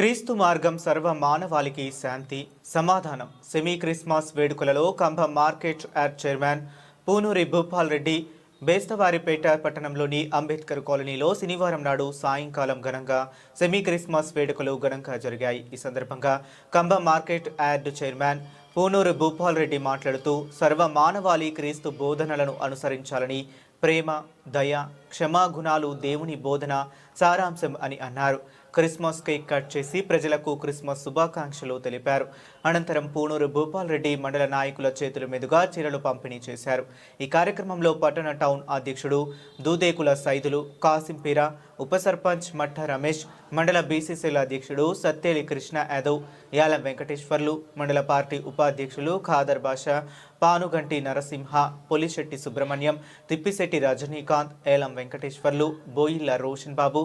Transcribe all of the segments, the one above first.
క్రీస్తు మార్గం సర్వ మానవాళికి శాంతి సమాధానం. Semi Christmas వేడుకలలో Kambham market yard chairman Punuri Bhupal Reddy Bestavaripeta పట్టణంలోని అంబేద్కర్ కాలనీలో శనివారం నాడు సాయంకాలం ఘనంగా సెమీ క్రిస్మస్ వేడుకలు ఘనంగా జరిగాయి. ఈ సందర్భంగా Kambham market yard chairman Punuru Bhupal Reddy మాట్లాడుతూ సర్వ మానవాళి క్రీస్తు బోధనలను అనుసరించాలని ప్రేమ దయ క్షమాగుణాలు దేవుని బోధన సారాంశం అని అన్నారు. క్రిస్మస్ కేక్ కట్ చేసి ప్రజలకు క్రిస్మస్ శుభాకాంక్షలు తెలిపారు. అనంతరం పూనూరు భూపాల్ రెడ్డి మండల నాయకుల చేతుల మీదుగా చీరలు పంపిణీ చేశారు. ఈ కార్యక్రమంలో పట్టణ టౌన్ అధ్యక్షుడు దూదేకుల సైదులు కాసింపీర ఉప సర్పంచ్ మట్ట రమేష్ మండల బీసీసీల అధ్యక్షుడు సత్తేలి కృష్ణ యాదవ్ యాలం వెంకటేశ్వర్లు మండల పార్టీ ఉపాధ్యక్షులు ఖాదర్ బాషా పానుగంటి నరసింహ పొలిశెట్టి సుబ్రహ్మణ్యం తిప్పిశెట్టి రజనీకాంత్ ఏలం వెంకటేశ్వర్లు బోయిల్ల రోషన్ బాబు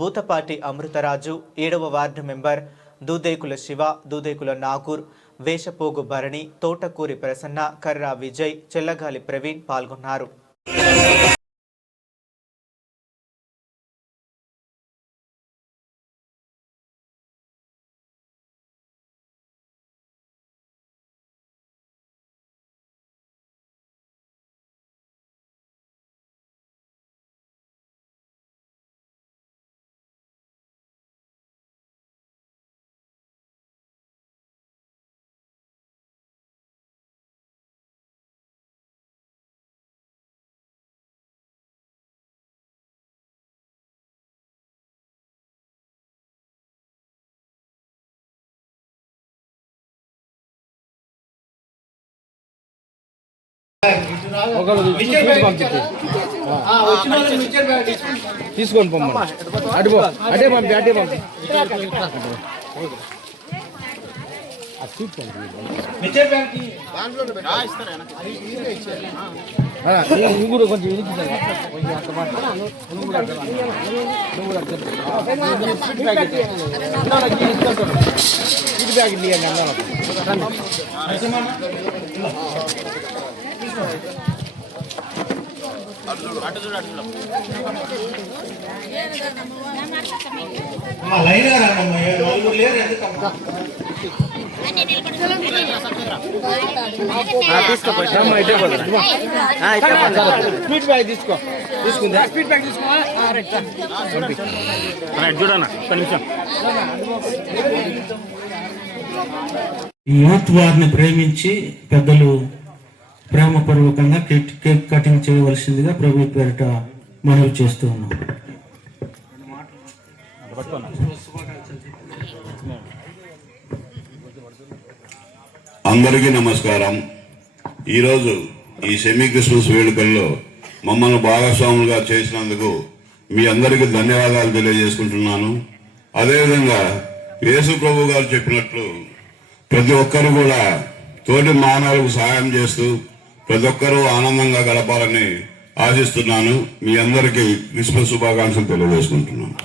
బూతపాటి అమృతరాజు ఏడవ వార్డు మెంబర్ దూదేకుల శివ దూదేకుల నాగూర్ వేషపోగు భరణి తోటకూరి ప్రసన్న కర్రా విజయ్ చెల్లగాలి ప్రవీణ్ పాల్గొన్నారు. తీసుకొని పొమ్మను. అటు అటే పంపి అటే పంపి. నువ్వు కూడా కొంచెం. ఇది ప్యాకెట్ ఇవ్వండి అన్నాను. స్వీట్ బ్యాగ్ తీసుకో. తీసుకుందా? స్వీట్ బ్యాగ్ చూడన్నా ఒక్క నిమిషం. యూత్ వారిని ప్రేమించి పెద్దలు ప్రేమపూర్వకంగా కేక్ కేక్ కటింగ్ చేయవలసిందిగా ప్రభు పేరిట మనవి చేస్తూ ఉన్నాం. అందరికీ నమస్కారం. ఈరోజు ఈ సెమీ క్రిస్మస్ వేడుకల్లో మమ్మల్ని భాగస్వాములుగా చేసినందుకు మీ అందరికీ ధన్యవాదాలు తెలియజేసుకుంటున్నాను. అదేవిధంగా యేసు ప్రభు గారు చెప్పినట్లు ప్రతి ఒక్కరు కూడా తోటి మానవులకు సహాయం చేస్తూ ప్రతి ఒక్కరూ ఆనందంగా గడపాలని ఆశిస్తున్నాను. మీ అందరికీ క్రిస్మస్ శుభాకాంక్షలు తెలియజేసుకుంటున్నాను.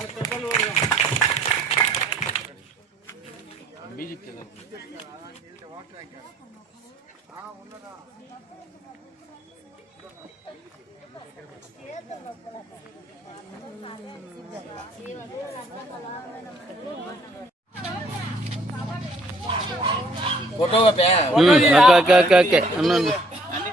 ఓకే ఓకే ఓకే అన్న